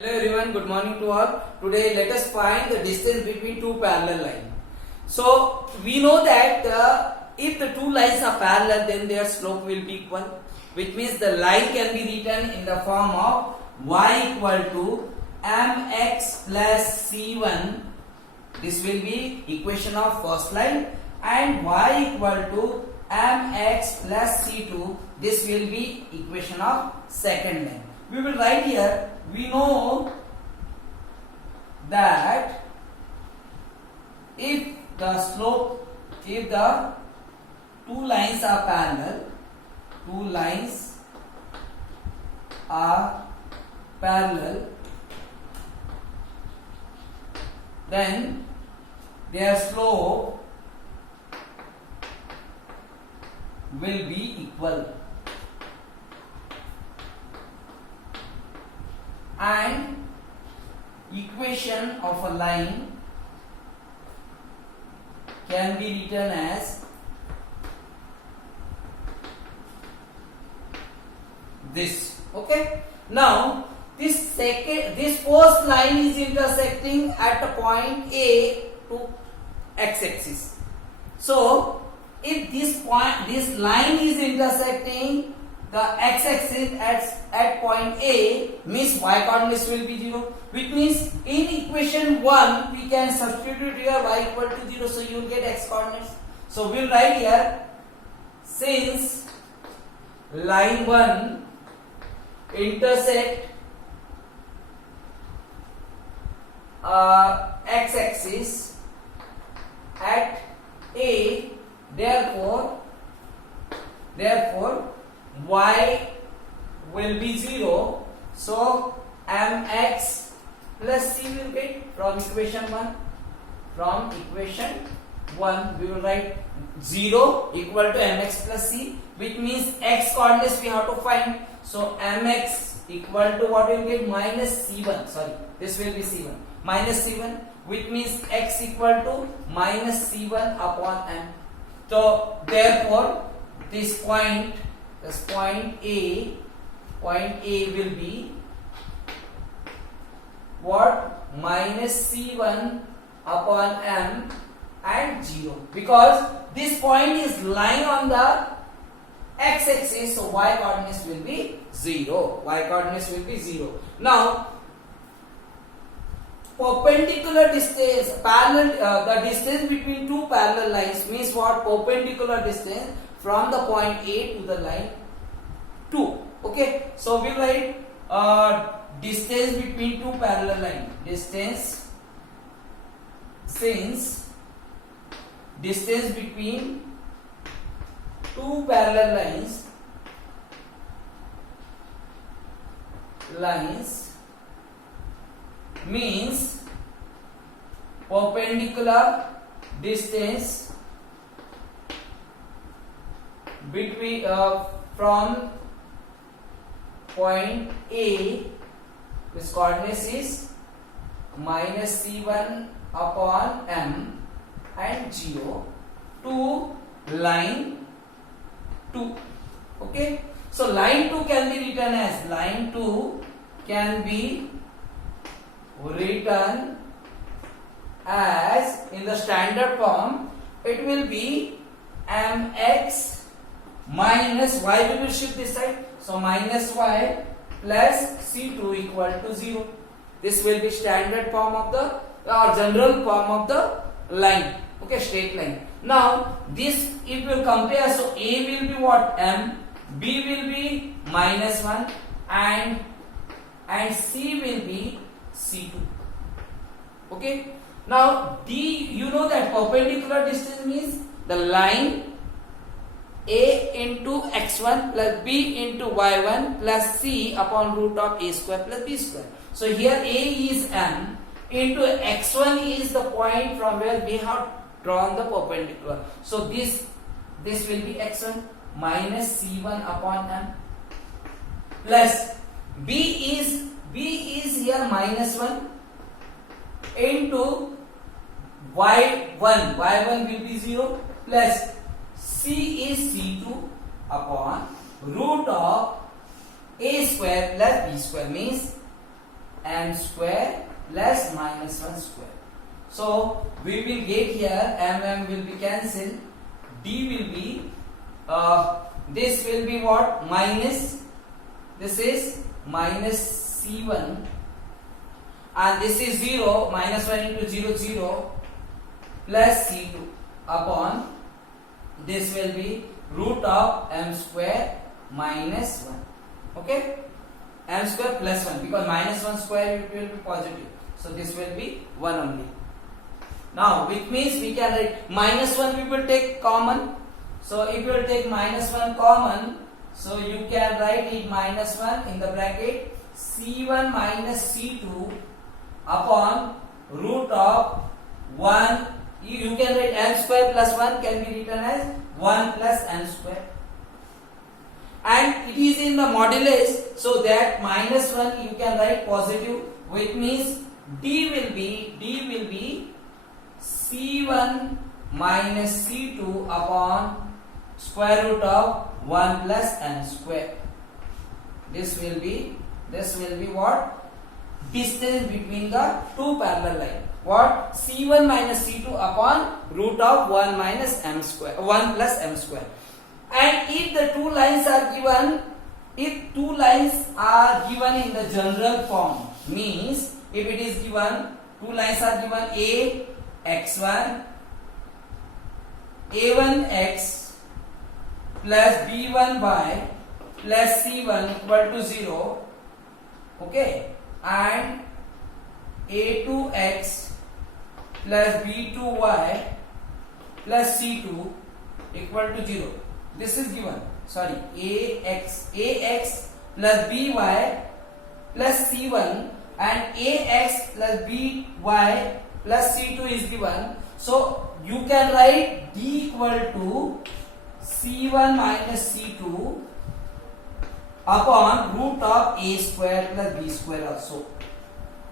Hello everyone, good morning to all. Today let us find the distance between two parallel lines. So we know that if the two lines are parallel, then their slope will be equal, which means the line can be written in the form of y equal to mx plus c1. This will be equation of first line, and y equal to mx plus c2. This will be equation of second line. We will write here. We know that if the two lines are parallel, then their slope will be equal. And equation of a line can be written as this. Okay. Now this first line is intersecting at a point A to x-axis. So if this line is intersecting the x-axis at point A, means y coordinates will be 0, which means in equation 1 we can substitute here y equal to 0, so you will get x coordinates. So we will write here, since line 1 intersect x-axis at A, therefore y will be 0, so mx plus c will get from equation 1. From equation 1 we will write 0 equal to mx plus c, which means x coordinates we have to find. So mx equal to what we will get, minus c1, sorry, this will be c1, minus c1, which means x equal to minus c1 upon m. So therefore this point A will be what, minus c1 upon m and 0, because this point is lying on the x-axis, so y coordinates will be 0. Now perpendicular distance, the distance between two parallel lines means what, perpendicular distance from the point A to the line 2. Okay, so we write distance between two parallel lines. Since distance between two parallel lines means perpendicular distance between from point A, this coordinates is minus c1 upon m and 0 to line 2. Okay, so line 2 can be written as in the standard form. It will be mx minus y, we will shift this side, so minus y plus c2 equal to 0. This will be standard form of the general form of the line. Okay, straight line. Now this, if you compare, so A will be what, m, B will be minus 1 and C will be C2. Okay, now D, you know that perpendicular distance means the line A into x1 plus B into y1 plus C upon root of a square plus b square. So here A is m, into x1 is the point from where we have drawn the perpendicular. So this will be x1 minus c1 upon m plus B is here minus 1 into y1 will be 0 plus C is C2 upon root of a square plus b square, means m square plus minus 1 square. So we will get here m will be cancelled, d will be this will be what, minus, this is minus c1 and this is 0, minus 1 into 0 0 plus c2 upon this will be root of m square minus 1. Okay, m square plus 1 because minus 1 square it will be positive, so this will be 1 only. Now which means we can write minus 1 we will take common. So if you will take minus 1 common, so you can write it minus 1 in the bracket c1 minus c2 upon root of 1. You can write m square plus 1 can be written as 1 plus m square. And it is in the modulus, so that minus 1 you can write positive, which means d will be c1 minus c2 upon square root of 1 plus m square. This will be what? Distance between the two parallel lines. What? c1 minus c2 upon root of 1 minus m square, 1 plus m square. And if the two lines are given, in the general form, means if it is given, two lines are given a x1, a1x plus b1y plus c1 equal to 0, okay, and a2x plus b2y plus c2 equal to 0. This is given, sorry, ax plus by plus c1 and ax plus by plus c2 is given. So you can write d equal to c1 minus c2 upon root of a square plus b square also.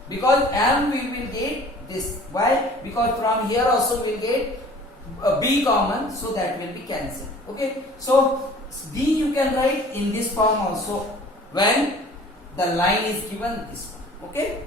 Because m we will get this. Why? Because from here also we will get b common, so that will be cancelled. Okay, so d you can write in this form also when the line is given this one. Okay.